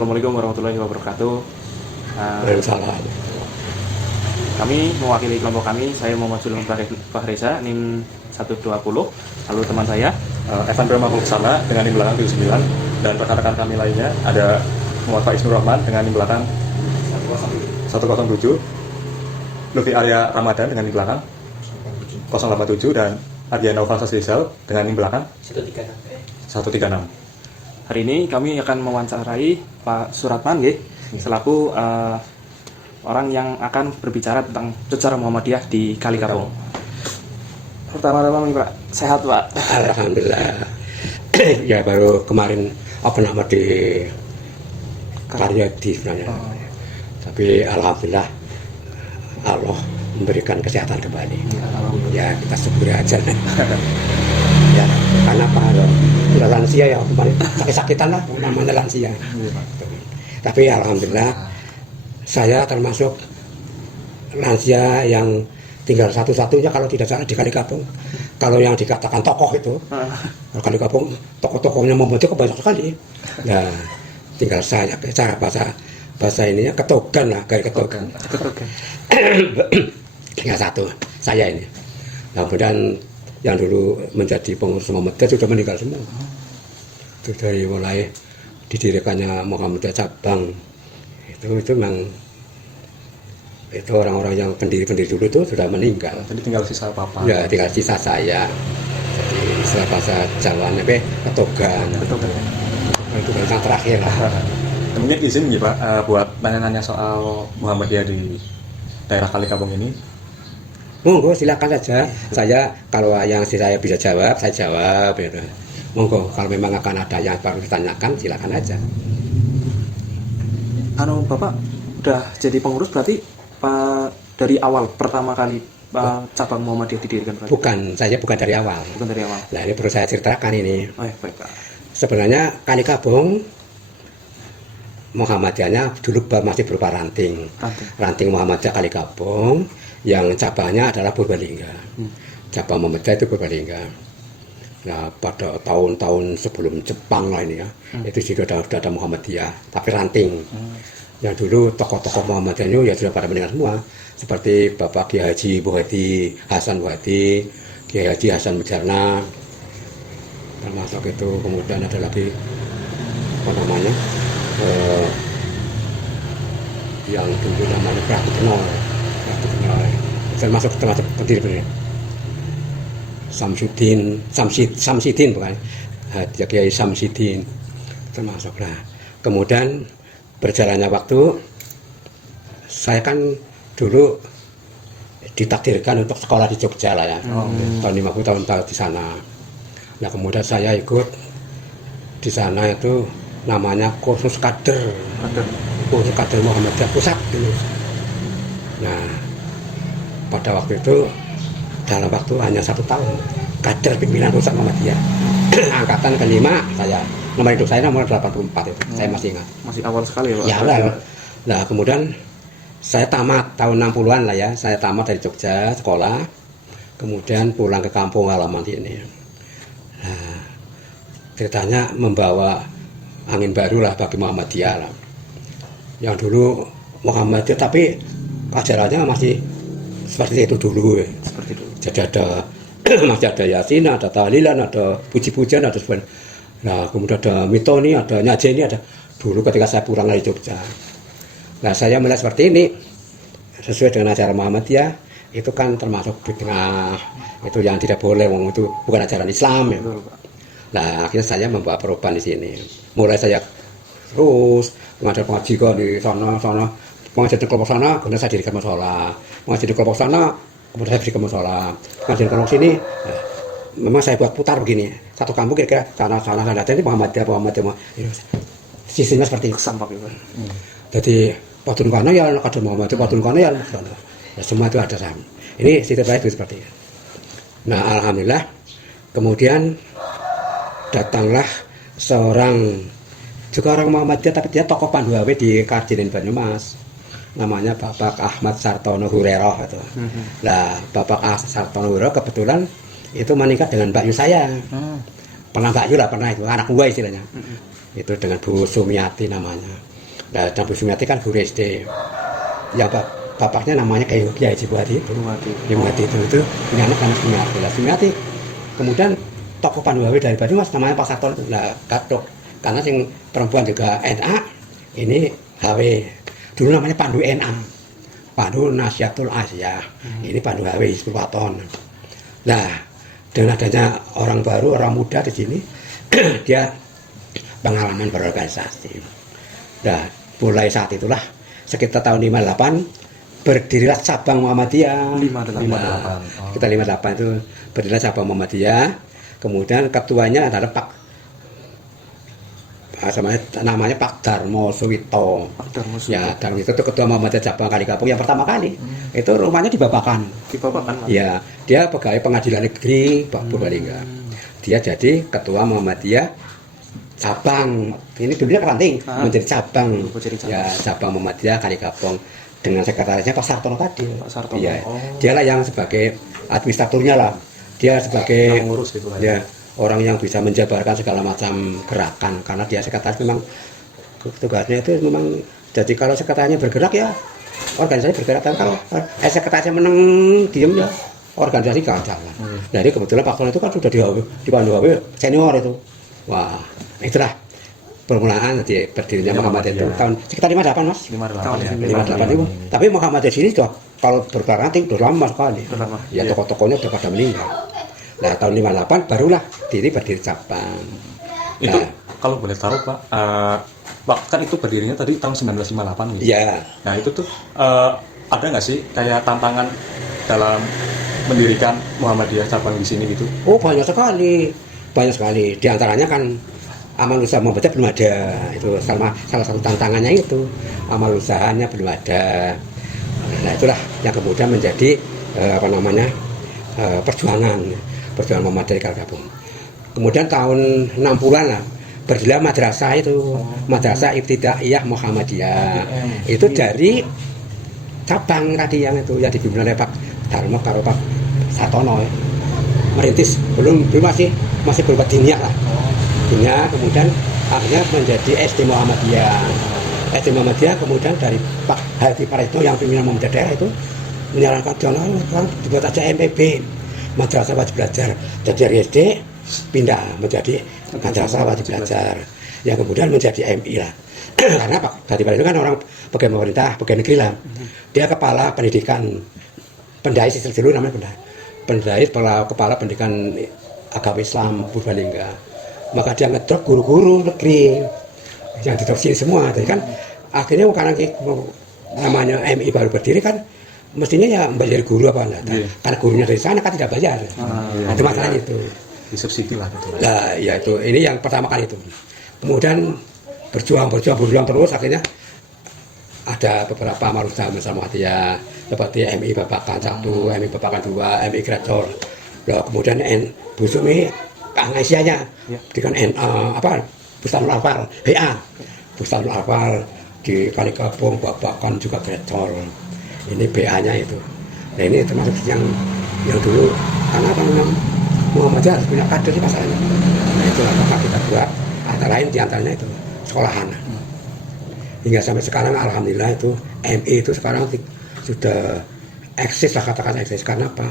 Assalamualaikum warahmatullahi wabarakatuh. Waalaikumsalam. Kami mewakili kelompok kami, saya Muhammad Zulum Fahreza, NIM 120. Lalu teman saya Evan Brahma Muksana dengan NIM belakang 79, dan rekan-rekan kami lainnya ada Muhammad Faiz Nur Rahman dengan NIM belakang 107, Lutfi Arya Ramadan dengan NIM belakang 087, dan Ardian Naufal Sasrizal dengan NIM belakang 136. hari ini kami akan mewawancarai Pak Suratman selaku orang yang akan berbicara tentang sejarah Muhammadiyah di Kalikapung. Pertama-tama nih Pak, sehat Pak? Alhamdulillah. Ya baru kemarin di Karyadi sebenarnya. Tapi alhamdulillah Allah memberikan kesehatan kembali. Ya kita syukuri aja. Ya karena apa? Sudah lansia ya kemarin sakit-sakitan lah namanya lansia. Tapi alhamdulillah saya termasuk lansia yang tinggal satu-satunya kalau tidak salah di Kalikapung. Kalau yang dikatakan tokoh itu, Kalikapung tokoh-tokohnya membentuk banyak sekali. Nah, tinggal saya cara bahasa ininya ketogan lah, kayak ketogan. Tinggal satu, saya ini. Nah, kemudian yang dulu menjadi pengurus Muhammadiyah sudah meninggal semua. Itu dari mulai didirikannya Muhammadiyah cabang itu memang itu orang-orang yang pendiri dulu itu sudah meninggal. Jadi tinggal sisa Bapak. Ya, tinggal sisa saya. Jadi istilah bahasa Jawanya ketogan. Itu yang terakhir lah. Kemudian izin ya Pak, buat nanya-nanya soal Muhammadiyah di daerah Kalikapung ini. Monggo silakan saja. Saya kalau yang saya bisa jawab, saya jawab. Gitu. Monggo kalau memang akan ada yang perlu ditanyakan, silakan aja. Bapak udah jadi pengurus berarti Pak dari awal pertama kali cabang Muhammadiyah didirikan Pak? Bukan, saya bukan dari awal. Bukan dari awal. Nah ini perlu saya ceritakan ini. Baik Pak. Sebenarnya Kalikapung Muhammadiyahnya dulu masih berupa ranting Muhammadiyah Kalikapung yang cabangnya adalah Purbalingga. Cabang Muhammadiyah itu Purbalingga. Nah pada tahun-tahun sebelum Jepang lah ini ya, itu sudah ada Muhammadiyah, tapi ranting. Yang dulu tokoh-tokoh Muhammadiyah itu ya sudah pada meninggal semua, seperti Bapak Kiai Haji Buhadi, Hasan Buhadi, Kiai Haji Hasan Mujarna, termasuk itu. Kemudian ada lagi apa namanya yang dulu namanya Prabu Kenol, termasuk pendiri Samsidin bukan, Kiai Samsidin termasuk. Nah kemudian berjalannya waktu, saya kan dulu ditakdirkan untuk sekolah di Jogja lah ya, tahun 50 tahun di sana. Nah kemudian saya ikut di sana itu namanya kursus kader Muhammadiyah pusat dulu. Nah pada waktu itu dalam waktu hanya 1 tahun kader pimpinan pusat Muhammadiyah angkatan kelima saya. Nomor hidup saya nomor 84 itu. Saya masih ingat. Masih awal sekali ya Pak? Ya awal. Nah kemudian saya tamat tahun 60-an lah ya. Saya tamat dari Jogja sekolah, kemudian pulang ke kampung halaman sini. Nah ceritanya membawa angin baru lah bagi Muhammadiyah lah. Yang dulu Muhammadiyah tapi ajarannya masih seperti itu dulu ya. Seperti itu. Jadi ada masih ada Yasin, ada tahlilan, ada puji-pujian, ada sebagainya. Nah kemudian ada mitoni, ada nyajeni, ada dulu ketika saya pulang dari Jogja. Nah saya melihat seperti ini sesuai dengan ajaran Muhammadiyah itu kan termasuk bid'ah, itu yang tidak boleh, itu bukan ajaran Islam ya. Nah akhirnya saya membawa perubahan di sini. Mulai saya terus mengajar-mengaji di sana, mengajar di kelompok sana, kemudian saya dirikan musola, mengajar di kelompok sana, kemudian saya dirikan musola, mengajar di kelompok sini. Memang saya buat putar begini, satu kampung kira-kira sana jadi Muhammadiyah. Sistemnya seperti itu. Sampak itu. Jadi Patun Kana ya ada Muhammadiyah, Patun Kana ya semua itu ada sama. Ini sistem saya itu seperti itu. Nah alhamdulillah kemudian datanglah seorang juga orang Muhammadiyah tapi dia tokoh Panduawe di Karjinin Banyumas. Namanya Bapak Ahmad Sartono Hureroh itu. Nah Bapak Sartono Hureroh kebetulan itu menikah dengan Mbak Yu saya. Pernah Mbak Yu lah, pernah itu anak gue istilahnya. Itu dengan Bu Sumiati namanya. Nah, dan Bu Sumiati kan guru SD. Ya bapaknya namanya Kiai Jibuati itu. Jibuati itu punya anak Sumiati. Nah, Sumiati kemudian tokoh Pandu-Hawe dari Banyumas namanya Pak Sartono. Nah, katok karena yang perempuan juga NA, ini HW. Dulu namanya Pandu NA. Pandu Nasyatul Asia. Ini Pandu-Hawe Hizbul Waton. Nah, dengan adanya orang baru, orang muda di sini, dia pengalaman berorganisasi. Nah, mulai saat itulah sekitar tahun 58 berdirilah cabang Muhammadiyah. 58. Kita 58 itu berdirilah cabang Muhammadiyah. Kemudian ketuanya adalah namanya Pak Darmo Suwito. Ya, dan itu ketua Muhammadiyah cabang Kalikapung yang pertama kali. Itu rumahnya di Babakan. Ya, dia pegawai pengadilan negeri Pak Purbalingga. Dia jadi ketua Muhammadiyah cabang. Ini dulunya keranting menjadi cabang. Ya, cabang Muhammadiyah Kalikapung dengan sekretarisnya Pak Sartono tadi. Ya, dialah yang sebagai administraturnya lah. Dia sebagai ngurus gitu ya, orang yang bisa menjabarkan segala macam gerakan karena dia sekretaris memang tugasnya itu memang jadi kalau sekretarisnya bergerak ya organisasi bergerak, tapi kalau sekretarisnya menang diem ya organisasi gak jalan. Jadi kebetulan Pak Sartono itu kan sudah di Pandu-Hawe senior itu. Wah, itulah permulaan nanti berdirinya Muhammadiyah itu tahun sekitar 58 Mas. 58 itu. Tapi Muhammadiyah sini sudah kalau berkaranting sudah lama sekali. Ya tokoh-tokohnya sudah pada meninggal. Nah tahun 58 barulah berdiri cabang. Itu kalau boleh tahu Pak, kan itu berdirinya tadi tahun 1958 gitu. Ya. Nah itu tuh ada nggak sih kayak tantangan dalam mendirikan Muhammadiyah cabang di sini gitu? Oh banyak sekali. Di antaranya kan amal usaha Muhammadiyah belum ada. Itu salah satu tantangannya itu amal usahanya belum ada. Nah itulah yang kemudian menjadi perjuangan Muhammadiyah di Kalikapung. Kemudian tahun 60-an lah berdirilah madrasah itu, Madrasah Ibtidaiyah Muhammadiyah. Itu dari cabang tadi yang itu yang dipimpin oleh Pak Darmo karo Pak Sartono. Merintis belum masih berupa diniyah lah. Diniyah kemudian akhirnya menjadi SD Muhammadiyah. SD Muhammadiyah kemudian dari Pak Hadi Praetno yang pimpinan Muhammadiyah daerah itu menyarankan jangan dibuat aja MPB, Madrasah Wajib Belajar. Jadi dari SD pindah menjadi Madrasah Wajib Belajar yang kemudian menjadi MI lah. Karena Pak Hadi Praetno kan orang pegawai pemerintah, pegawai negeri lah. Dia kepala pendidikan Pendai dulu namanya Pendai kepala pendidikan agama Islam Purbalingga. Maka dia ngedrop guru-guru negeri yang didopsi semua. Jadi kan akhirnya karena namanya MI baru berdiri kan mestinya ya bayar guru apa enggak. Karena gurunya dari sana kan tidak bayar. Itu masalahnya itu. Disubsidi lah gitu. Nah, ya itu ini yang pertama kali itu. Kemudian berjuang terus akhirnya ada beberapa amal usaha Muhammadiyah seperti MI Babakan 1, MI Babakan 2, MI Gradol. Nah, kemudian Bu Sumi Angasianya dengan Bustanul Alfal, HA Bustanul Alfal di Kalikapung, Babakan juga Gradol. Ini BA-nya itu. Nah ini termasuk yang dulu karena Muhammadiyah harus punya kader di masalahnya. Nah itulah maka kita buat antara lain diantaranya itu sekolahan. Hingga sampai sekarang alhamdulillah itu MI itu sekarang sudah eksis lah, katakan eksis. Karena apa?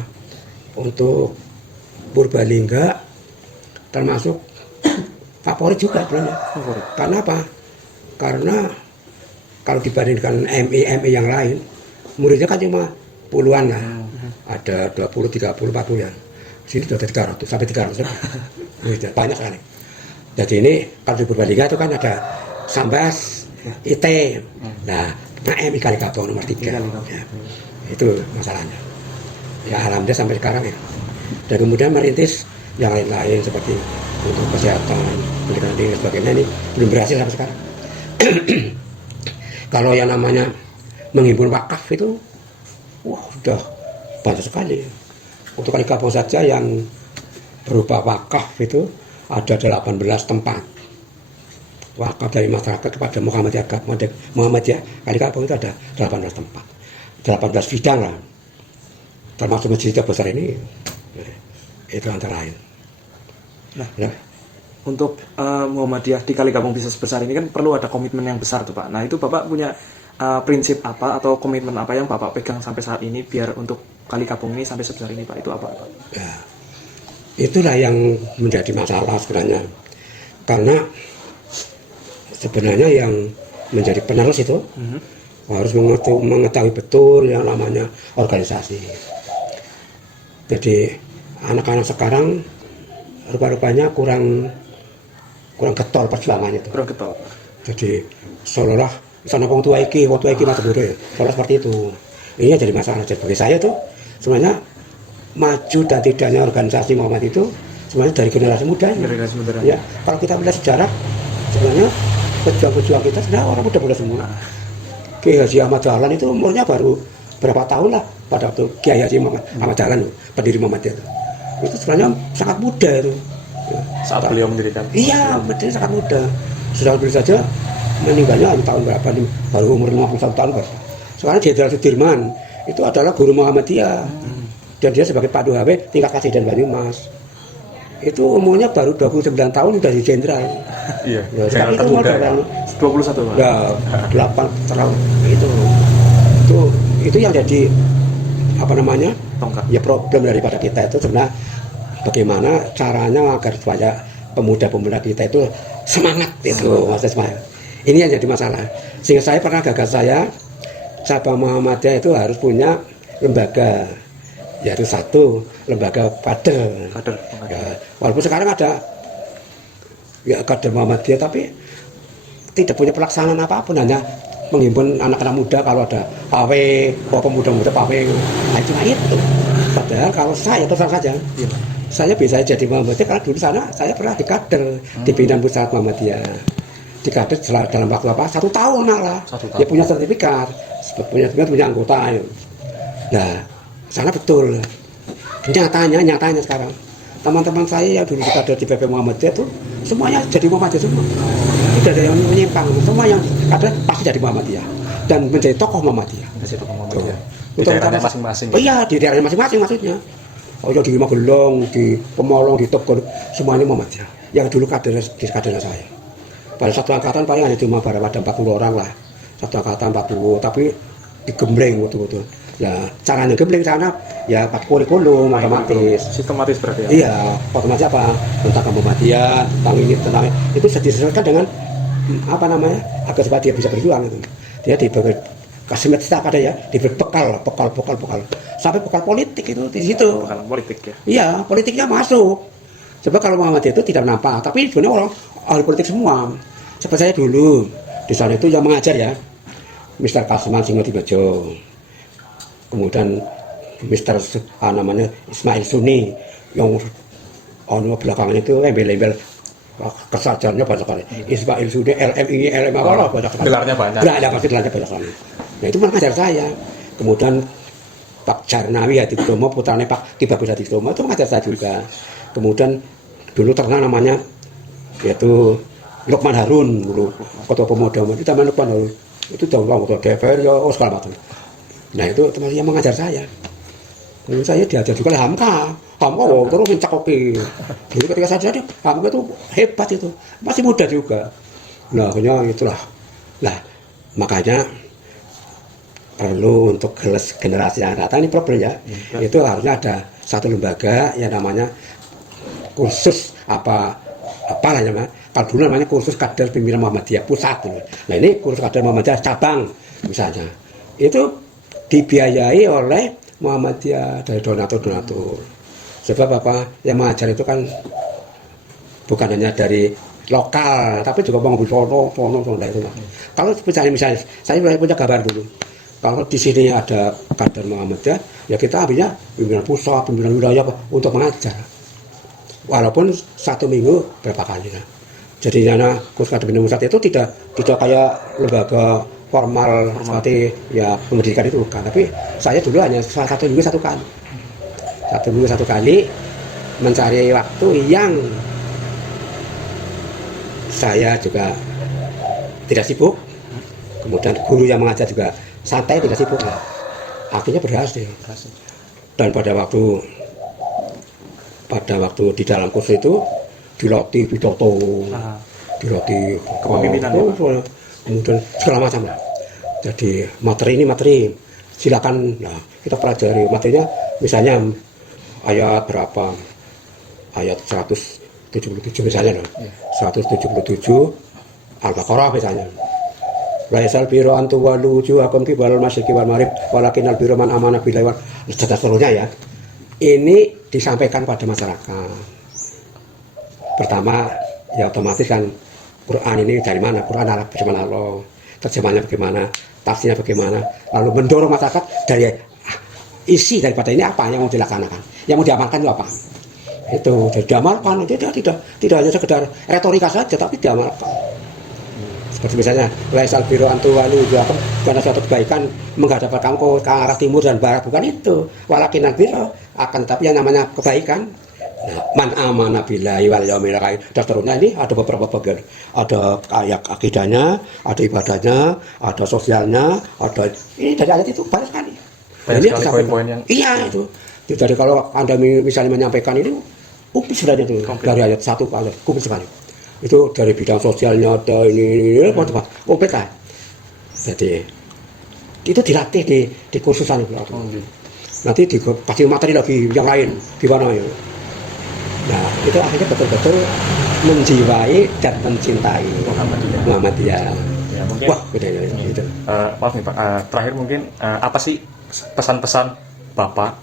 Untuk Purbalingga termasuk favorit juga sebenarnya. Karena apa? Karena kalau dibandingkan MI yang lain, muridnya kan cuma puluhan lah. Ada 20, 30, 40 ya. Sini sudah 300 sampai 300 muridnya, banyak sekali. Jadi ini kalau di Purbalingga itu kan ada Sambas, IT. Nah MI Kalikapung nomor 3. Ya. Itu masalahnya. Ya alhamdulillah sampai sekarang ya. Dan kemudian merintis yang lain-lain seperti untuk kesehatan, pendidikan tinggi dan sebagainya ini belum berhasil sampai sekarang. Kalau yang namanya menghimpun wakaf itu, wah sudah banyak sekali. Untuk Kalikapung saja yang berupa wakaf itu ada 18 tempat. Wakaf dari masyarakat kepada Muhammadiyah Kalikapung itu ada 18 tempat, 18 bidang lah, termasuk masjid besar ini, itu antara lain. Nah, untuk Muhammadiyah di Kalikapung bisa sebesar ini kan perlu ada komitmen yang besar tuh Pak. Nah itu Bapak punya prinsip apa atau komitmen apa yang Bapak pegang sampai saat ini biar untuk Kalikapung ini sampai sebesar ini Pak, itu apa Pak? Ya, itulah yang menjadi masalah sebenarnya, karena sebenarnya yang menjadi penerus itu harus mengetahui betul yang namanya organisasi. Jadi anak-anak sekarang rupa-rupanya kurang getol perjuangan itu. Kurang getol. Jadi seolah-olah sana wong tua iki mati bodoh ya. Seolah seperti itu. Ini jadi masalah. Jadi bagi saya tuh sebenarnya maju dan tidaknya organisasi Muhammad itu sebenarnya dari generasi muda. Generasi muda. Ya, kalau kita melihat sejarah sebenarnya pejuang-pejuang kita sebenarnya orang muda-muda semua. Kiai Haji Ahmad Dahlan itu umurnya baru berapa tahun lah pada waktu Kiai Haji Ahmad Dahlan, pendiri Muhammadiyah itu sebenarnya sangat muda itu. Saat beliau mendirikan. Iya, betul sangat muda. Sudah beliau saja meninggalnya tahun berapa nih? Baru umur 51 tahun berapa. Sekarang Jenderal Sudirman itu adalah guru Muhammadiyah. Dan dia sebagai Pak HW tingkat Kasih dan Banyumas. Itu umurnya baru 29 tahun sudah jadi jenderal. Iya. Ya, sekarang itu muda. 21 Pak. Ya, 8 tahun itu yang jadi apa namanya? Tongkat. Ya problem daripada kita itu sebenarnya bagaimana caranya agar supaya pemuda-pemuda kita itu semangat itu maksudnya semangat. Ini yang jadi masalah. Sehingga saya pernah gagas cabang Muhammadiyah itu harus punya lembaga, yaitu satu lembaga kader. Ya, walaupun sekarang ada ya kader Muhammadiyah tapi tidak punya pelaksanaan apapun, hanya menghimpun anak-anak muda kalau ada PAW, pemuda-pemuda PAW. Nah itu. Padahal kalau saya terus saja, saya bisa jadi Muhammadiyah karena dulu sana saya pernah di kader di Pimpinan Pusat Muhammadiyah. Di kader dalam waktu apa? 1 tahun malah. Dia punya sertifikat, punya anggota. Nah, sana betul. Nyatanya sekarang teman-teman saya yang dulu di kader di PP Muhammadiyah itu semuanya jadi Muhammadiyah semua. Tidak ada yang menyimpang, semua yang ada pasti jadi Muhammadiyah dan menjadi tokoh Muhammadiyah. Menjadi tokoh Muhammadiyah. Di daerahnya masing-masing. Iya, di daerahnya masing-masing maksudnya. Oh ya di Magelong, di Pemolong, di Togor, semuanya Muhammadiyah. Yang dulu kadernya saya. Pada satu angkatan paling hanya cuma ada 40 orang lah. Satu angkatan 40, tapi digembleng betul-betul. Ya, caranya gembleng sana ya pakai kurikulum matematis. Sistematis berarti ya? Iya, otomatis apa? Tentang Muhammadiyah, tentang ini, tentang itu disesuaikan dengan apa namanya? Agar supaya dia bisa berjuang itu. Dia diberi kasih setiap ada ya, diberi bekal sampai bekal politik itu di situ. Bekal politik ya? Iya, politiknya masuk. Sebab kalau Muhammadiyah itu tidak nampak, tapi sebenarnya orang ahli politik semua. Seperti saya dulu di sana itu yang mengajar ya, Mr. Kasman Singodimojo, kemudian Mr. namanya Ismail Suni, yang belakangan itu embel-embel kesarjannya banyak sekali. Ismail Suni, LMI, LM apa banyak sekali. Gelarnya banyak. Gelarnya banyak sekali. Nah itu mengajar saya. Kemudian Pak Jarnawi Hadikromo, putranya Pak Ki Bagus Hadikromo itu mengajar saya juga. Kemudian dulu terkenal namanya yaitu Lukman Harun dulu, ketua pemuda itu namanya Lukman Harun. Itu jauh ketua DPR ya segala macam. Nah itu teman yang mengajar saya. Kemudian saya diajar juga oleh Hamka terus mencakoki. Jadi ketika saya jadi Hamka itu hebat itu, masih muda juga. Nah akhirnya itulah. Nah makanya perlu untuk generasi yang datang ini problem ya. Itu harusnya ada satu lembaga yang namanya kursus apalah namanya. Kalau dulu namanya kursus kader pimpinan Muhammadiyah pusat. Nah ini kursus kader Muhammadiyah cabang misalnya. Itu dibiayai oleh Muhammadiyah dari donatur. Sebab apa? Yang mengajar itu kan bukan hanya dari lokal, tapi juga mengambil sono itu. Kalau misalnya saya punya gambar dulu. Kalau di sini ada kader Muhammadiyah, ya kita ambilnya pimpinan pusat, pimpinan wilayah untuk mengajar. Walaupun 1 minggu berapa kali lah. Jadi karena kursus kader pimpinan pusat itu tidak kayak lembaga formal seperti ya pendidikan itu bukan, tapi saya dulu hanya 1 minggu 1 kali. 1 minggu 1 kali mencari waktu yang saya juga tidak sibuk, kemudian guru yang mengajar juga santai tidak sibuk, akhirnya berhasil. Dan pada waktu di dalam kursus itu dilatih pidato, Ah, dilatih Kepemimpinan, ya, Pak? kemudian segala macam lah. Jadi materi silakan, nah kita pelajari materinya, misalnya ayat berapa, ayat 177 misalnya loh, 177 Al-Baqarah misalnya. Laisal biro antu walu wujuhakum qibalal masyriqi wal maghrib walakinnal birra man amana billahi wal seterusnya ya. Ini disampaikan pada masyarakat. Pertama ya otomatis kan Quran ini dari mana? Quran adalah bagaimana Allah, terjemahnya bagaimana, tafsirnya bagaimana, lalu mendorong masyarakat dari isi daripada ini apa yang mau dilaksanakan, yang mau diamalkan itu apa. Itu jadi diamalkan, itu tidak hanya sekedar retorika saja, tapi diamalkan. Seperti misalnya, laisal biru antu walu wujuhakum, bukan suatu kebaikan menghadap kamu ke arah timur dan barat, bukan itu. Walakinnal birra, akan tapi yang namanya kebaikan. Nah, man amana billahi wal yaumil akhir. Dan seterusnya ini ada beberapa bagian. Ada ayat akidahnya, ada ibadahnya, ada sosialnya, ada ini dari ayat itu banyak sekali. Banyak Ini sekali disampaikan. poin-poin yang Iya itu. Jadi kalau Anda misalnya menyampaikan ini, kupis sudah itu dari ayat 1 ke ayat kupis sekali. Itu dari bidang sosialnya ada ini komplit lah. Jadi itu dilatih di kursusan itu. Nanti kasih materi lagi yang lain gimana ya. Nah itu akhirnya betul-betul menjiwai dan mencintai Muhammadiyah. ya, mungkin Wah udah gitu. maaf nih Pak, terakhir mungkin apa sih pesan-pesan Bapak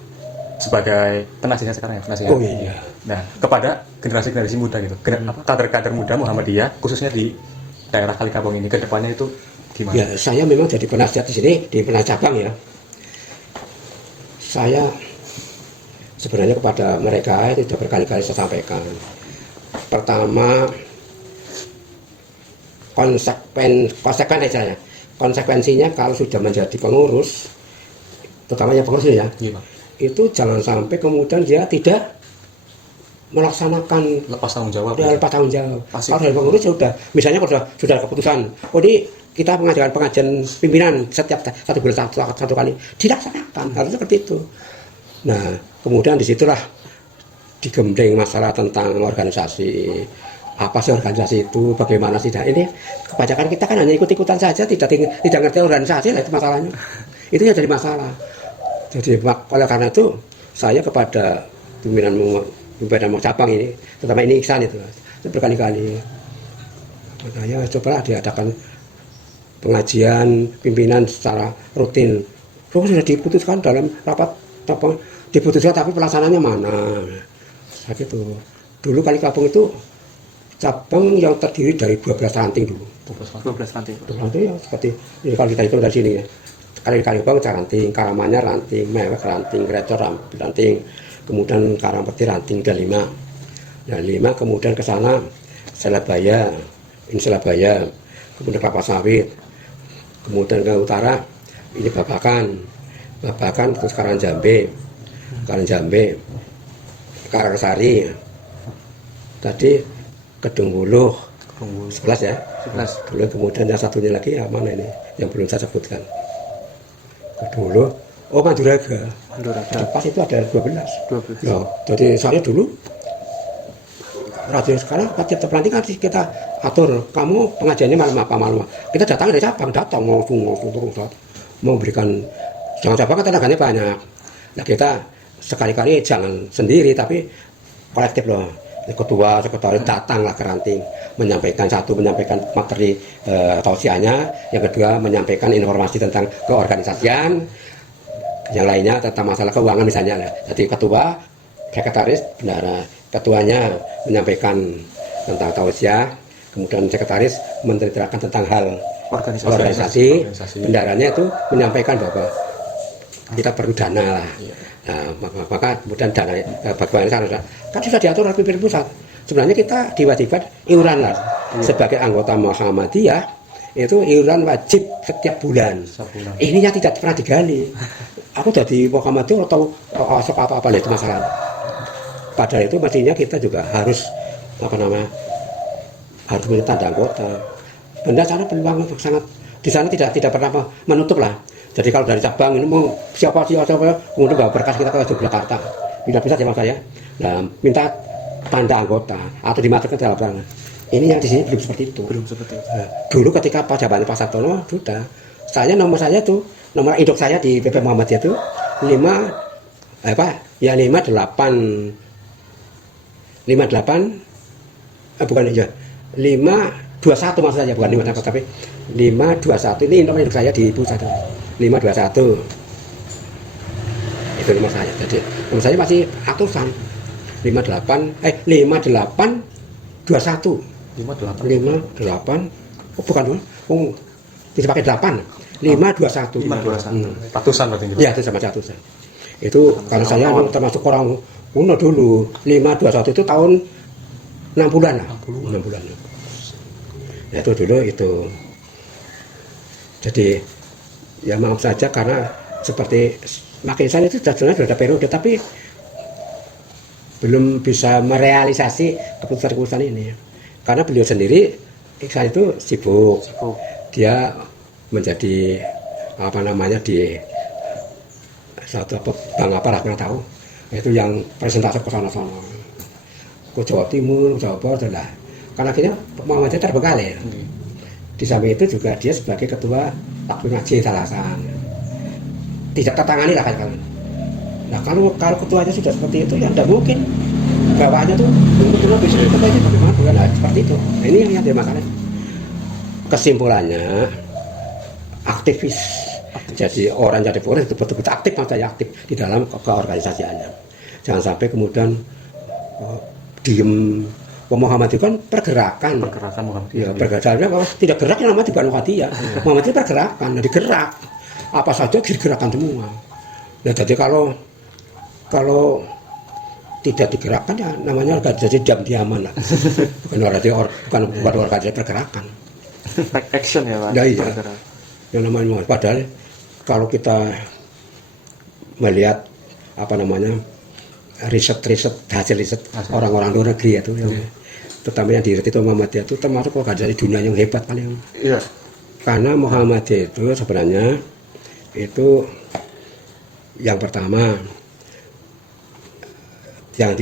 sebagai penasihat sekarang ya, penasihat. Oh iya. Nah, kepada generasi-generasi muda gitu, kader-kader muda Muhammadiyah, khususnya di daerah Kalikabong ini, ke depannya itu gimana? Ya, saya memang jadi penasihat di sini di Penacabang ya. Saya sebenarnya kepada mereka itu sudah berkali-kali saya sampaikan. Pertama, konsekuen aja ya. Konsekuensinya kalau sudah menjadi pengurus, terutama yang pengurus ya, Gimana? itu jangan sampai kemudian dia tidak melaksanakan Lepas tanggung jawab. udah lepas tanggung jawab. Pasti. Kalau dari pengurus sudah, misalnya kalau sudah ada keputusan, oh ini kita mengadakan pengajian pimpinan setiap satu bulan satu kali, dilaksanakan, harus seperti itu. Nah, kemudian disitulah digembleng masalah tentang organisasi. Apa sih organisasi itu, bagaimana sih? Nah, ini kebanyakan kita kan hanya ikut-ikutan saja, tidak ngerti organisasi lah itu masalahnya. Itu yang jadi masalah. Jadi oleh karena itu saya kepada pimpinan cabang ini, terutama ini Iksan itu berkali-kali. Makanya cobalah diadakan pengajian pimpinan secara rutin. Terus sudah diputuskan dalam rapat diputuskan tapi pelaksanaannya mana? Gitu. Dulu Kalikabong itu cabang yang terdiri dari 12 ranting dulu. 12 nanti. Ranting ya seperti ini kalau kita hitung dari sini ya. Kalikabong ranting, Karamanyar ranting, Mewek ranting, Grecor ranting, kemudian Karangpeti ranting dan 5. Nah 5 kemudian ke sana Selabaya, ini Selabaya, kemudian Kelapa Sawit, kemudian ke utara ini Babakan terus Karangjambe, Karangsari, tadi Kedung Wuluh, 11 ya, 11. Kemudian yang satunya lagi ya, mana ini yang belum saya sebutkan. Kedung Wuluh, oh Manduraga. Pas itu ada 12. Ya, jadi saya dulu radio sekarang tiap pelantikan kita atur, kamu pengajiannya malam apa. Kita datang dari cabang, langsung terus memberikan, jangan cabang kan tenaganya banyak. Nah kita sekali-kali jangan sendiri tapi kolektif loh. Ketua, sekretaris datanglah ke ranting, menyampaikan materi tausiahnya, yang kedua menyampaikan informasi tentang keorganisasian, yang lainnya tentang masalah keuangan misalnya. Jadi ketua, sekretaris, bendara, ketuanya menyampaikan tentang tausiah, kemudian sekretaris menceritakan tentang hal organisasi. Bendaranya itu menyampaikan bahwa kita perlu dana lah. Nah, maka kemudian dana bagaimana kan sudah diatur oleh pimpinan pusat. Sebenarnya kita diwajibkan iuran lah. Sebagai anggota Muhammadiyah itu iuran wajib setiap bulan. Ininya tidak pernah digali. Aku jadi Muhammadiyah atau apa itu masalah. Padahal itu mestinya kita juga harus harus punya tanda anggota. Benda sana peluang sangat di sana tidak pernah menutup lah. Jadi kalau dari cabang ini mau siapa kemudian bawa berkas kita ke Yogyakarta, tidak bisa sama saya. Nah, minta tanda anggota atau dimasukkan dalam tangan. Ini yang di sini belum seperti itu. Belum seperti itu. Nah, dulu ketika Pak Jabatan Pak Sartono sudah, nomor saya tuh, nomor induk saya di PP Muhammadiyah itu 521 maksud saya, bukan 58 tapi 521 ini nomor induk saya di pusat 521 itu nomor saya. Jadi nomor saya masih atusan 5821 58 bukan bisa pakai 8 521 Ratusan berarti gitu. ya itu sama ratusan itu karena saya termasuk orang kuno dulu 521 itu tahun 6 bulan lah 6 bulan ya, itu dulu itu jadi ya maaf saja karena seperti makin saya itu sudah ada periode tapi belum bisa merealisasi keputusan-keputusan ini karena beliau sendiri saya itu sibuk. Dia menjadi apa namanya di satu bank apa lah nggak tahu itu yang presentasi ke sana-sana ke Jawa Timur, Jawa Barat lah karena akhirnya Muhammadiyah terbengkalai di samping itu juga dia sebagai ketua takbir ngaji Talasan tidak tertangani lah kan. Nah kalau ketuanya sudah seperti itu ya tidak mungkin bawaannya tuh betul bisa ketuanya bagaimana bukan seperti itu. Nah, ini yang ada masalah. Kesimpulannya aktivis. Jadi orang jadi polres itu betul-betul aktif, maksudnya aktif di dalam keorganisasiannya. Jangan sampai kemudian diem. Muhammadiyah kan pergerakan Muhammadiyah. Ya, pergerakan tidak gerak yang namanya bukan Muhammadiyah. Muhammadiyah pergerakan, jadi gerak. Apa saja digerakkan semua. Nah, jadi kalau tidak digerakkan ya namanya organisasi diam-diaman lah. bukan organisasi pergerakan. Take action ya Pak. Ya, iya. Yang namanya padahal kalau kita melihat apa namanya hasil riset orang-orang luar negeri itu terutama yang di itu Muhammadiyah itu termasuk organisasi dunia yang hebat paling. Iya. Karena Muhammadiyah itu sebenarnya itu yang pertama yang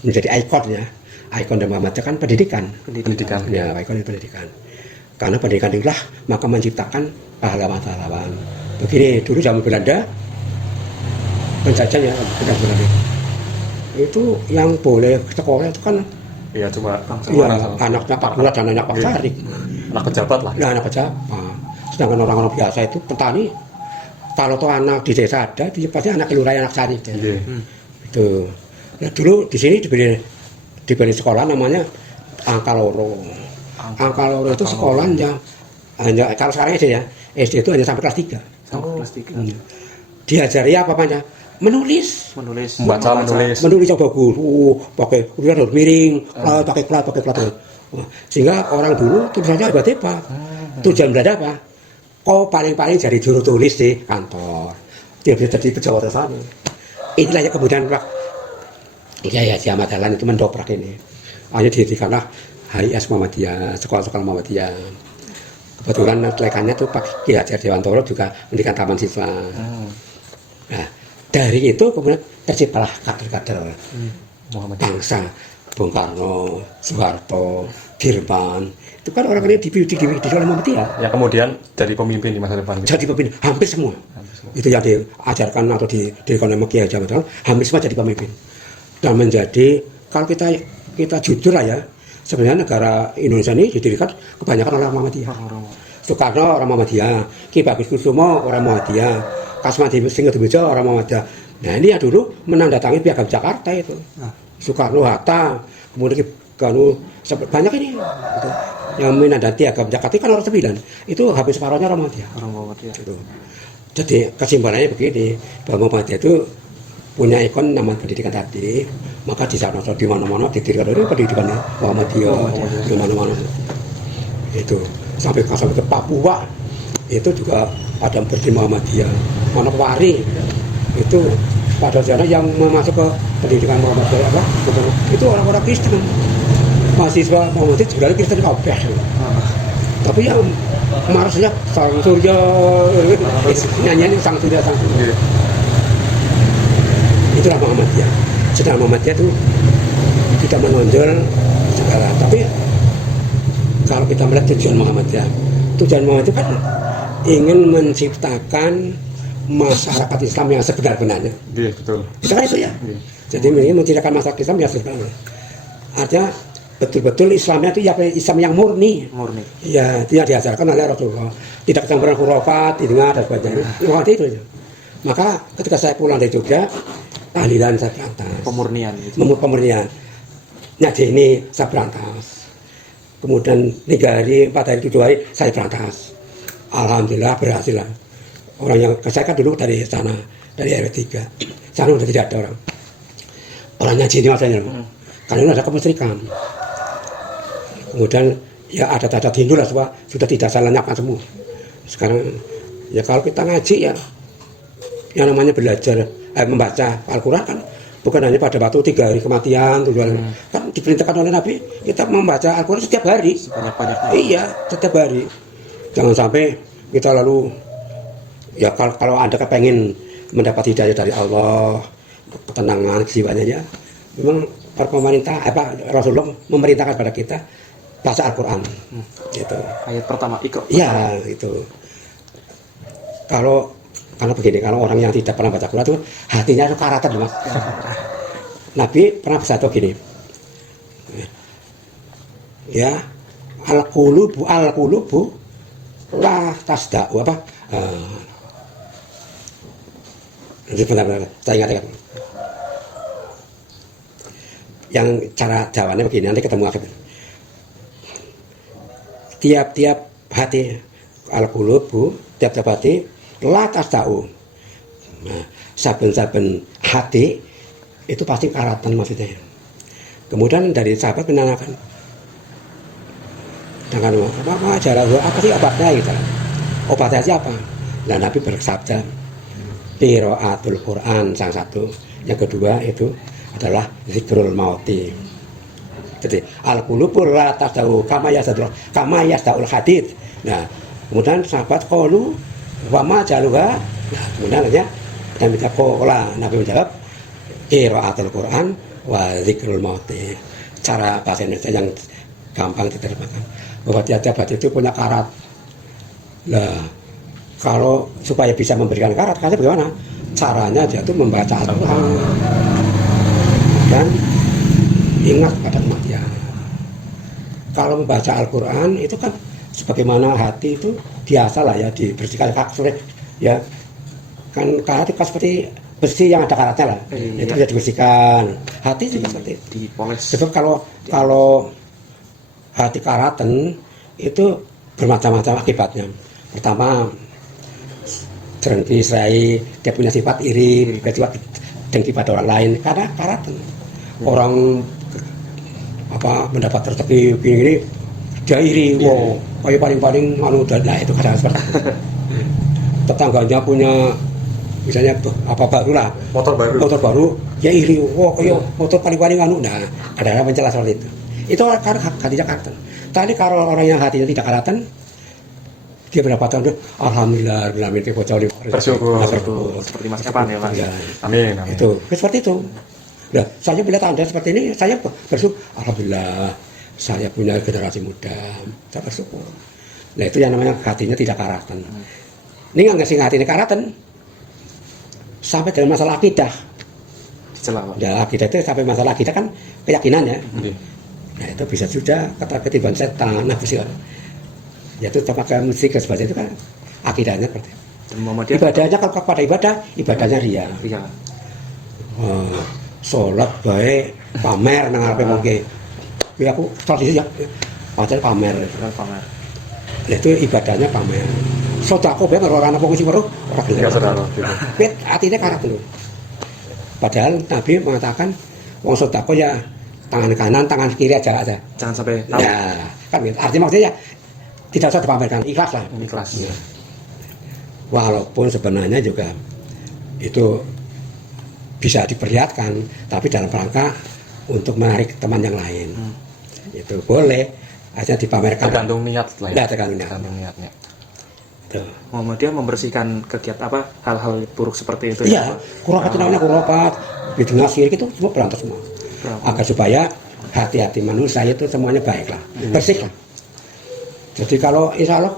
menjadi ikonnya. Ikon dari Muhammadiyah kan pendidikan. Ya, ikon pendidikan. Karena pendidikan itulah maka menciptakan pahlawan-pahlawan. Begini, dulu zaman Belanda penjajah ya, Belanda. Itu yang boleh sekolah itu kan Iya, cuma anaknya Pak Lurah dan anak Pak Sarik. Anak pejabat lah. Nah, anak pejabat. Sedangkan orang-orang biasa itu petani kalau tuh anak di desa ada, dia pasti anak kelurahan, anak Sarik. Itu. Nah, dulu di sini diberi sekolah namanya Angkaloro. Angkaloro itu sekolah yang hanya kalau sekarang SD ya, SD itu hanya sampai kelas 3. Sampai kelas 3. Diajari apa namanya? Menulis, membaca, menulis coba guru, pakai udah miring, pakai plat. Sehingga orang dulu tulisannya hebat-hebat. Tujuan belajar apa? Kau paling-paling jadi juru tulis di kantor. Dia bisa jadi pejabat sana. Inilah yang kemudian ya si Ahmad Dahlan itu mendobrak ini. Hanya didirikanlah HIS Muhammadiyah, sekolah-sekolah Muhammadiyah. Kebetulan lekannya tuh Pak Ki Hajar Dewantoro juga mendirikan taman siswa. Nah, dari itu kemudian terciptalah kader-kader bangsa, Bung Karno, Soeharto, Dirman. Itu kan orang-orang yang di dalam Muhammadiyah. Yang kemudian jadi pemimpin di masa depan. Jadi pemimpin, hampir semua. Itu yang diajarkan atau didirikan oleh Ki Hajar Dewantoro, hampir semua jadi pemimpin. Dan menjadi, kalau kita jujur lah ya, sebenarnya negara Indonesia ini didirikan kebanyakan orang Muhammadiyah. Soekarno orang Muhammadiyah, Ki Bagikusuma orang Muhammadiyah, Kasmadi Singgodemejo orang Muhammadiyah. Nah ini ya dulu menandatangani Piagam Jakarta itu. Soekarno, Hatta, kemudian banyak ini gitu. Yang menandatangani Piagam Jakarta kan orang 9. Itu habis separuhnya orang Muhammadiyah. Gitu. Jadi kesimpulannya begini, bahwa Muhammadiyah itu punya ikon nama pendidikan tadi, maka di sana di mana-mana didirikan oleh pendidikan Muhammadiyah di mana-mana. Itu sampai ke Papua itu juga ada berdiri Muhammadiyah. Manokwari itu pada sana yang masuk ke pendidikan Muhammadiyah apa? Itu orang-orang Kristen. Mahasiswa Muhammadiyah juga Kristen kabeh. Tapi yang marasnya Sang Surya, nyanyian Sang Surya. Itulah Muhammadiyah. Sedangkan Muhammadiyah itu tidak menonjol segala. Tapi kalau kita melihat tujuan Muhammadiyah itu kan ingin menciptakan masyarakat Islam yang sebenar-benarnya. Iya, betul. Itu kan itu ya. Iya. Jadi ingin menciptakan masyarakat Islam yang sebenar-benarnya. Artinya betul-betul Islamnya itu ya Islam yang murni. Murni. Ya, itu yang diajarkan oleh Rasulullah. Tidak campuran khurafat, didengar dan sebagainya. Seperti itu. Maka ketika saya pulang dari Jogja, tahlilan saya berantas. Pemurnian gitu. Pemurnian. Nyajeni saya berantas. Kemudian 3 hari, 4 hari, 7 hari saya berantas. Alhamdulillah berhasil lah. Orang yang saya kan dulu dari sana, dari RW 3. Sana sudah tidak ada orang. Orang nyajeni maksudnya. Karena ini ada kemusyrikan. Kemudian ya adat-adat Hindu lah sudah tidak saya lenyapkan semua. Sekarang ya kalau kita ngaji ya yang namanya belajar membaca Al-Quran kan bukan hanya pada waktu 3 hari kematian, 7 hari. Kan diperintahkan oleh Nabi kita membaca Al-Quran setiap hari. Sebanyak-banyaknya. Iya, setiap hari. Jangan sampai kita lalu ya kalau Anda kepengen mendapat hidayah dari Allah, ketenangan jiwanya ya, memang pemerintah Rasulullah memerintahkan pada kita baca Al-Quran. Gitu. Ayat pertama, Iqra. Iya, itu. Karena begini, kalau orang yang tidak pernah baca Quran itu hatinya itu karatan, Mas. Nabi pernah bersabda gini. Ya, al-qulubu la tasda'u apa? Benar-benar saya ingat. Yang cara jawabnya begini, nanti ketemu akhirnya. Tiap-tiap hati al-qulubu, tiap-tiap hati la tasda'u. Nah, saben-saben hati itu pasti karatan maksudnya. Kemudian dari sahabat menanyakan, dengan apa ajaran apa sih obatnya gitu. Obatnya siapa? Nah, Nabi bersabda, qiraatul Quran yang satu, yang kedua itu adalah zikrul mauti. Jadi al-qulubu la tasda'u kama yasda'ul hadid. Nah, kemudian sahabat qalu wa ma jaluha. Nah, kemudian aja dan minta qala, Nabi menjawab qiraatul Quran wa zikrul mauti. Cara bahasa Indonesia yang gampang diterjemahkan bahwa tiap-tiap hati itu punya karat. Nah, kalau supaya bisa memberikan karat, bagaimana? Caranya dia itu membaca Al-Quran dan ingat pada kematian. Kalau membaca Al-Quran itu kan sebagaimana hati itu biasa lah ya dibersihkan karat ya kan karat itu kan seperti besi yang ada karatnya lah. Itu bisa dibersihkan. Hati juga seperti itu. Dipoles. Sebab kalau hati karatan itu bermacam-macam akibatnya. Pertama, dengki, serai, dia punya sifat iri, sifat dengki pada orang lain karena karatan. Orang mendapat rezeki gini dia iri, wow, kayak paling nah itu kadang seperti itu. Tetangganya punya misalnya motor baru, ya iri, wow, kayak motor paling nah ada mencela seperti itu. Itu karena hatinya karatan. Tapi kalau orang yang hatinya tidak karatan, dia mendapatkan alhamdulillah bersyukur. Seperti Mas Evan ya, Mas. Ya, Amin. itu seperti itu. Nah, saya melihat Anda seperti ini, saya bersyukur. Alhamdulillah, saya punya generasi muda, saya bersyukur. Nah, itu yang namanya hatinya tidak karatan. Ini nggak ngasih hatinya karatan, sampai dalam masalah akidah. Dicelah, Pak. Ya, akidah itu sampai masalah akidah kan keyakinan ya. Nah, itu bisa sudah kata ketiban setan, nafsu. Yaitu terpakai musik dan sebagainya itu kan akidahnya seperti itu. Ibadahnya kalau kepada ibadahnya ria. Iya. Sholat baik pamer nang arepe wong ki. Ya aku tradisi ya pacar pamer. Pamer. Nah, itu ibadahnya pamer. Sedekah bae karo anak wong sing weruh ora gelem. Ya saudara. Pit atine karat lho. Padahal Nabi mengatakan wong sedekah ya tangan kanan, tangan kiri aja. Jangan sampai tahu. Ya, kan gitu. Artinya maksudnya ya tidak usah dipamerkan, ikhlas lah. Ikhlas. Ya. Walaupun sebenarnya juga itu bisa diperlihatkan, tapi dalam rangka untuk menarik teman yang lain. Itu boleh, aja dipamerkan. Tergantung niat lah ya. Tergantung niat. Tuh. Muhammadiyah membersihkan kegiatan apa hal-hal buruk seperti itu Iya, kuropat itu namanya kuropat, bid'ah syirik itu semua berantas semua. Agar supaya hati-hati manusia itu semuanya baiklah, bersih lah. Jadi kalau insya Allah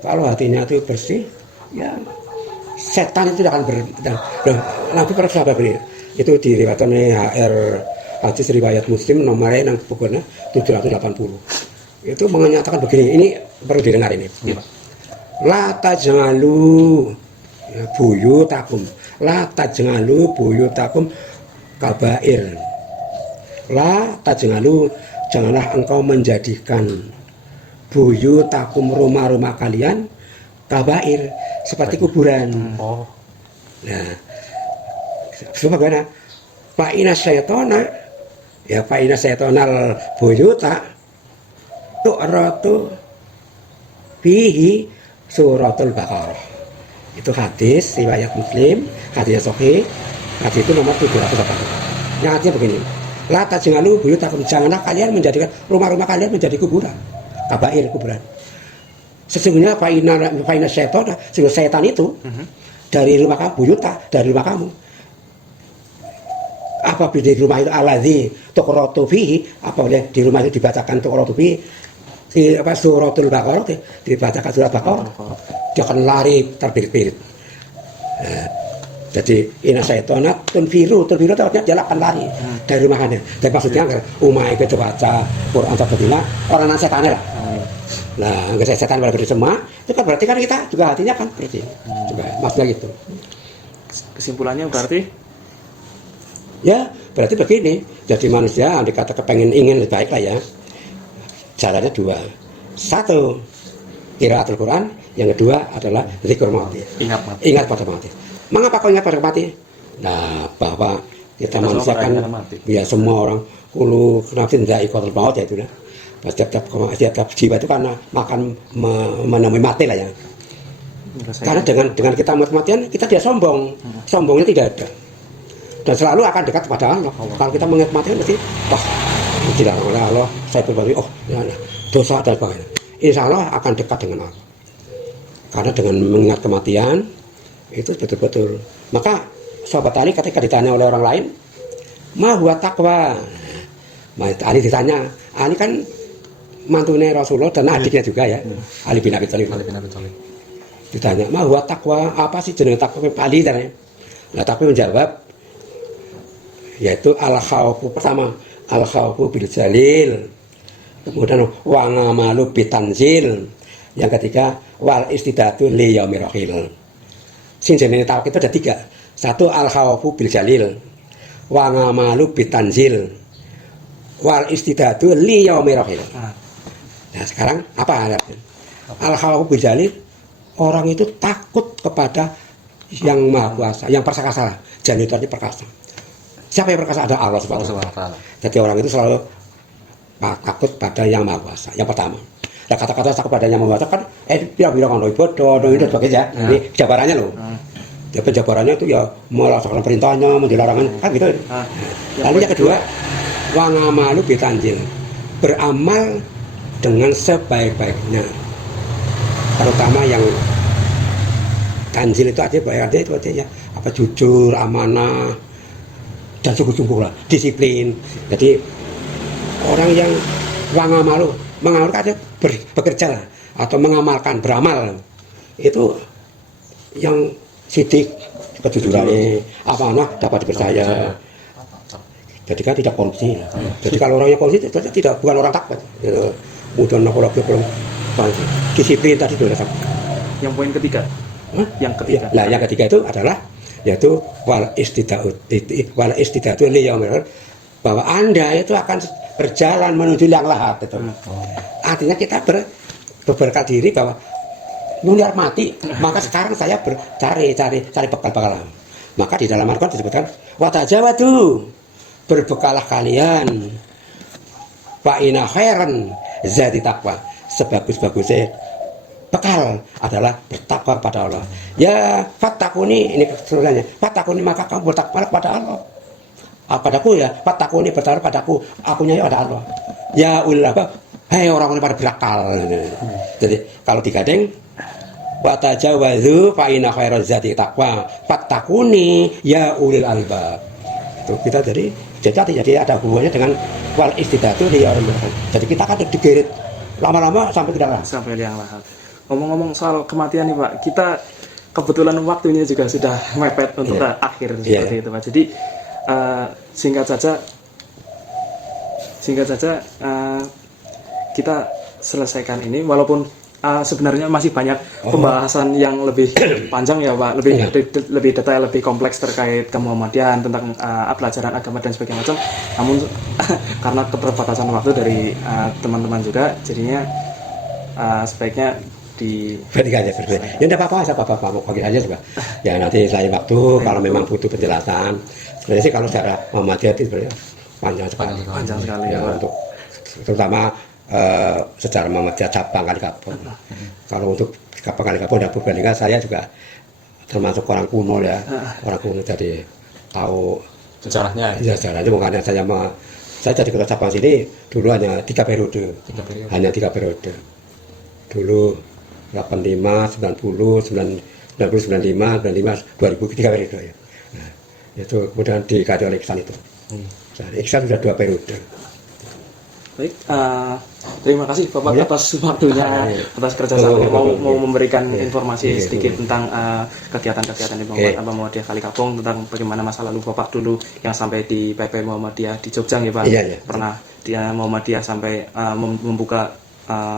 kalau hatinya itu bersih, ya setan itu tidak akan Nabi pernah sahabat beri itu diriwayatkan oleh HR hadis riwayat Muslim nomornya yang pokoknya 780. Itu menyatakan begini, ini perlu didengar ini. Iya, Pak. La taj'alu buyutakum, la taj'alu buyutakum kabair. La taj'alu, janganlah engkau menjadikan buyutakum, rumah-rumah kalian, kabair, seperti kuburan. Oh, Nah, sebagaimana fa'ina syaitona, ya fa'ina syaitonal buyuta tu'ratu fihi suratul Baqarah. Itu hadis riwayat Muslim, hadisnya sahih, hadis itu nomor 780. Yang artinya begini, la taj'alu buyutakum, janganlah kalian menjadikan rumah-rumah kalian menjadi kuburan, kabair, kuburan. Sesungguhnya fa'ina syaitona, sehingga setan itu dari rumah kamu, buyuta, dari rumah kamu. Apabila di rumah itu aladzi tuqratu fihi, apabila di rumah itu dibacakan tuqratu fihi, suratul Baqarah, dibacakan surat Baqarah, dia akan lari terbirit-birit. Nah, jadi ina syaitona tunfiru itu artinya dia akan lari dari rumahnya. Dan maksudnya rumah itu baca Quran sebetulnya orang setan lah. Nah, nggak setan pada bersama, itu kan berarti kan kita juga hatinya kan bersih. Juga maksudnya gitu. Kesimpulannya berarti Ya, berarti begini. Jadi manusia dikata kepengen ingin lebih baik lah ya. Caranya dua. Satu, qiraatul Quran. Yang kedua adalah zikr mati. Ingat pada mati. Mengapa kau ingat pada mati? Nah, bahwa kita manusia kan, ya semua orang kulu nafsin dha'iqatul maut ya itu lah. Setiap jiwa itu karena makan menemui mati lah ya. Karena dengan kita mati-matian kita tidak sombong. Sombongnya tidak ada. Dan selalu akan dekat kepada Allah. Kalau kita mengingat mati berarti wah, tidak oleh Allah saya berbagi ya, dosa dan sebagainya. Insya Allah akan dekat dengan Allah. Karena dengan mengingat kematian itu betul-betul. Maka sahabat Ali ketika ditanya oleh orang lain, ma huwa taqwa. Ali ditanya, Ali kan mantunya Rasulullah dan adiknya juga ya, Ali bin Abi Thalib. Ditanya, ma huwa taqwa, apa sih jenis taqwa? Ali tanya. Nah, tapi menjawab yaitu al-khawfu, pertama al-khawfu bil jalil, kemudian wa ngamalu bitanzil, yang ketiga wal istidatu li yaumir akhir. Sing jenenge tawak itu ada tiga. Satu al-khawfu bil jalil, wa ngamalu bitanzil, wal istidatu li yaumir akhir. Nah, sekarang apa al-khawfu bil jalil? Orang itu takut kepada yang maha kuasa, yang perkasa. Jalil itu artinya perkasa. Siapa yang perkasa? Ada Allah Subhanahu wa Ta'ala. Jadi orang itu selalu takut pada yang maha kuasa. Yang pertama. Nah, kata-kata takut pada yang maha kuasa kan bilang kan ibadah dan itu sebagainya. Ini jabarannya loh. Ya, penjabarannya itu ya melaksanakan perintahnya, mendilarangan kan gitu. Lalu yang kedua, wa ngamalu bitanzil. Beramal dengan sebaik-baiknya. Terutama yang tanzil itu artinya itu artinya apa, jujur, amanah, dan sungguh-sungguh lah, disiplin. Jadi orang yang mengamalkan bekerja lah, atau mengamalkan, beramal itu yang sidik, kejujurannya, amanah dapat dipercaya. Jadi kan tidak korupsi. Jadi kalau orangnya korupsi tidak, bukan orang takwa. Kemudian disiplin tadi sudah sama. yang poin ketiga. Yang ketiga. Nah, yang ketiga itu adalah yaitu wal istidatu li yaumil, bahwa Anda itu akan berjalan menuju yang lahat itu. Artinya kita berberkat diri bahwa dunia mati, maka sekarang saya cari bekal. Maka di dalam Al-Qur'an disebutkan wa tajawadu, berbekalah kalian, fa inna khairan zati taqwa, sebagus-bagusnya bekal adalah bertakwa kepada Allah. Ya fatakuni, ini keseluruhannya, fatakuni maka kamu bertakwa kepada Allah. Padaku ya, fatakuni bertakwa padaku, akunya ya ada Allah. Ya ulama, hei orang-orang pada berakal. Jadi kalau digandeng wa tajawazu fa inna khairaz zati taqwa fattaquni ya ulil albab. Itu kita jadi ada hubungannya dengan wal istidatu di orang lain. Jadi kita kan digeret lama-lama sampai tidak lahat. Sampai liang lahat. Ngomong-ngomong soal kematian nih Pak, kita kebetulan waktunya juga sudah mepet untuk akhir seperti itu Pak. Jadi singkat saja kita selesaikan ini, walaupun sebenarnya masih banyak pembahasan yang lebih panjang ya Pak, lebih detail, lebih kompleks terkait kemuhammadiyahan, tentang pelajaran agama dan sebagainya macam. Namun karena keterbatasan waktu dari teman-teman juga, jadinya sebaiknya Vertical aja, vertical. Ya tidak apa-apa, mau bagi aja juga. Ya nanti lain waktu kalau memang butuh penjelasan. Sebenarnya sih kalau secara Muhammadiyah itu sebenarnya panjang sekali. Ya, untuk terutama secara Muhammadiyah cabang Kalikapon. Kalau untuk cabang Kalikapon dan Purbalingga saya juga termasuk orang kuno ya, orang kuno, jadi tahu sejarahnya. Ya sejarahnya, makanya saya jadi ketua cabang sini dulu hanya 3 periode. Hanya 3 periode. Dulu 85, 90, 95, 2000, 3 periode ya. Nah, itu kemudian diganti oleh Iksan itu. Iksan sudah 2 periode. Baik, terima kasih Bapak atas waktunya, atas kerjasamanya mau memberikan informasi sedikit tentang kegiatan-kegiatan di Muhammadiyah Kalikapong, tentang bagaimana masa lalu Bapak dulu yang sampai di PP Muhammadiyah di Jogja ya Pak. Pernah dia Muhammadiyah sampai membuka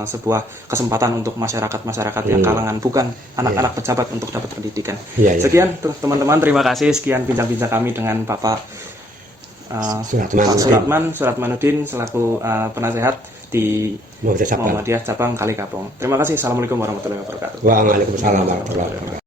sebuah kesempatan untuk masyarakat yang kalangan bukan anak-anak pejabat untuk dapat pendidikan. Sekian teman-teman, terima kasih. Sekian bincang-bincang kami dengan Bapak Suratmanuddin selaku penasehat di Muhammadiyah cabang Kalikapong. Terima kasih. Assalamualaikum warahmatullahi wabarakatuh. Waalaikumsalam warahmatullahi wabarakatuh.